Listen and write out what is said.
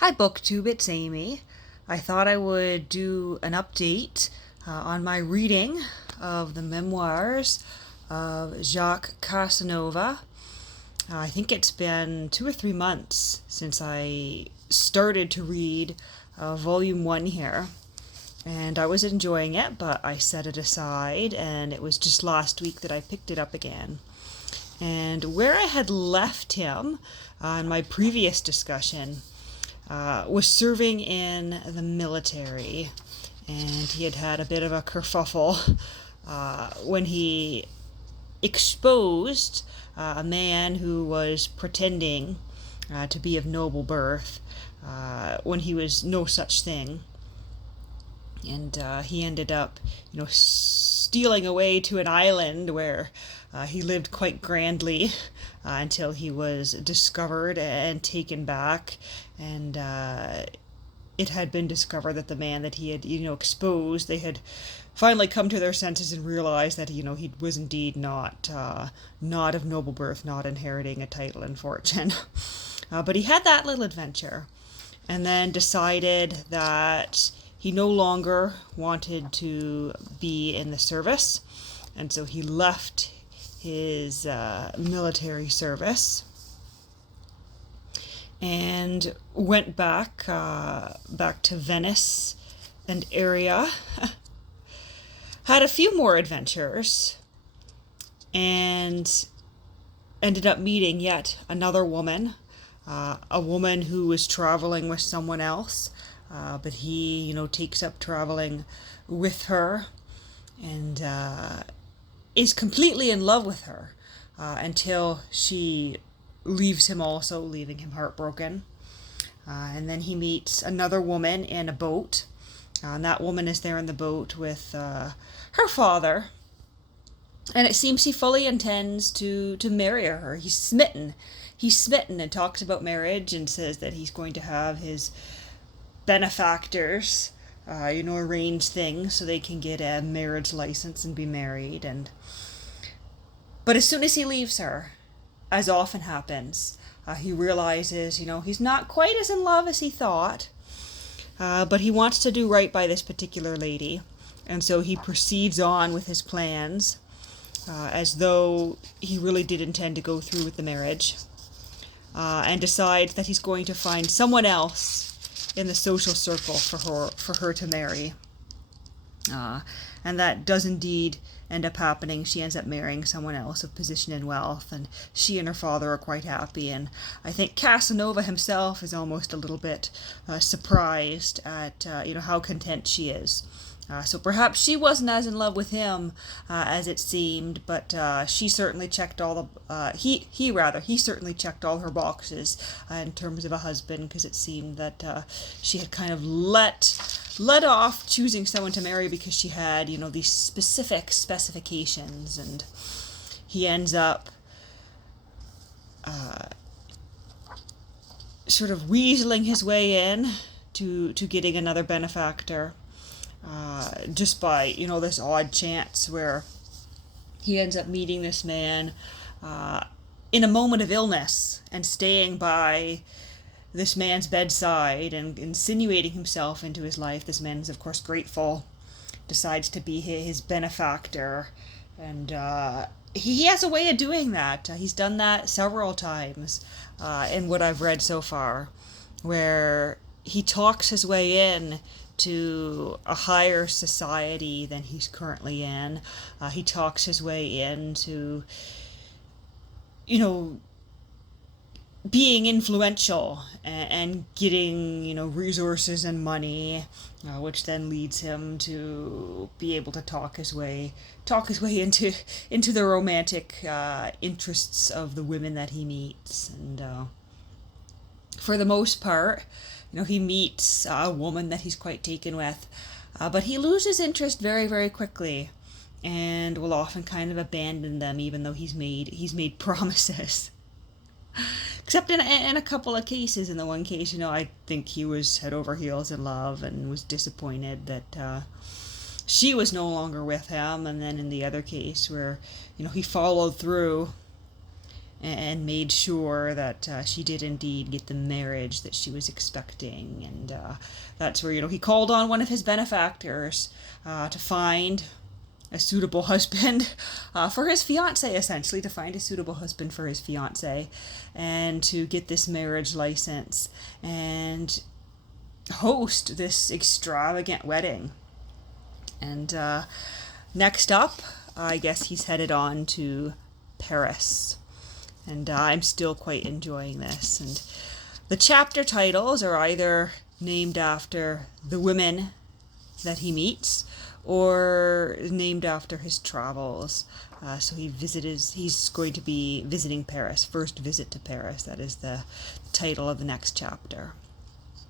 Hi BookTube, it's Amy. I thought I would do an update on my reading of the Memoirs of Jacques Casanova. I think it's been 2 or 3 months since I started to read Volume 1 here, and I was enjoying it, but I set it aside, and it was just last week that I picked it up again. And where I had left him in my previous discussion, was serving in the military, and he had had a bit of a kerfuffle when he exposed a man who was pretending to be of noble birth when he was no such thing. And he ended up, stealing away to an island where he lived quite grandly until he was discovered and taken back. And it had been discovered that the man that he had, exposed, they had finally come to their senses and realized that, he was indeed not of noble birth, not inheriting a title and fortune. But he had that little adventure, and then decided that he no longer wanted to be in the service, and so he left his military service and went back to Venice and area. Had a few more adventures and ended up meeting yet another woman, a woman who was traveling with someone else. But he, takes up traveling with her and is completely in love with her until she leaves him also, leaving him heartbroken. And then he meets another woman in a boat. And that woman is there in the boat with her father. And it seems he fully intends to marry her. He's smitten. He's smitten and talks about marriage and says that he's going to have his benefactors, arrange things so they can get a marriage license and be married. But as soon as he leaves her, as often happens, he realizes, he's not quite as in love as he thought, but he wants to do right by this particular lady, and so he proceeds on with his plans as though he really did intend to go through with the marriage, and decides that he's going to find someone else in the social circle for her to marry. And that does indeed end up happening. She ends up marrying someone else of position and wealth, and she and her father are quite happy. And I think Casanova himself is almost a little bit surprised at how content she is. So perhaps she wasn't as in love with him as it seemed, but she certainly checked all the he certainly checked all her boxes in terms of a husband, because it seemed that she had kind of let off choosing someone to marry because she had these specific specifications, and he ends up sort of weaseling his way in to getting another benefactor. Just by, this odd chance where he ends up meeting this man in a moment of illness and staying by this man's bedside and insinuating himself into his life. This man is, of course, grateful, decides to be his benefactor, and he has a way of doing that. He's done that several times in what I've read so far, where he talks his way in to a higher society than he's currently in. He talks his way into, being influential and getting, resources and money, which then leads him to be able to talk his way into the romantic interests of the women that he meets. And for the most part, he meets a woman that he's quite taken with, but he loses interest very, very quickly, and will often kind of abandon them, even though he's made promises. Except in a couple of cases. In the one case, I think he was head over heels in love and was disappointed that she was no longer with him. And then in the other case where, he followed through and made sure that she did indeed get the marriage that she was expecting. And that's where, he called on one of his benefactors to find a suitable husband for his fiancée, essentially, to find a suitable husband for his fiancée, and to get this marriage license and host this extravagant wedding. And next up, I guess he's headed on to Paris. And I'm still quite enjoying this. And the chapter titles are either named after the women that he meets or named after his travels. So he's going to be visiting Paris, first visit to Paris. That is the title of the next chapter.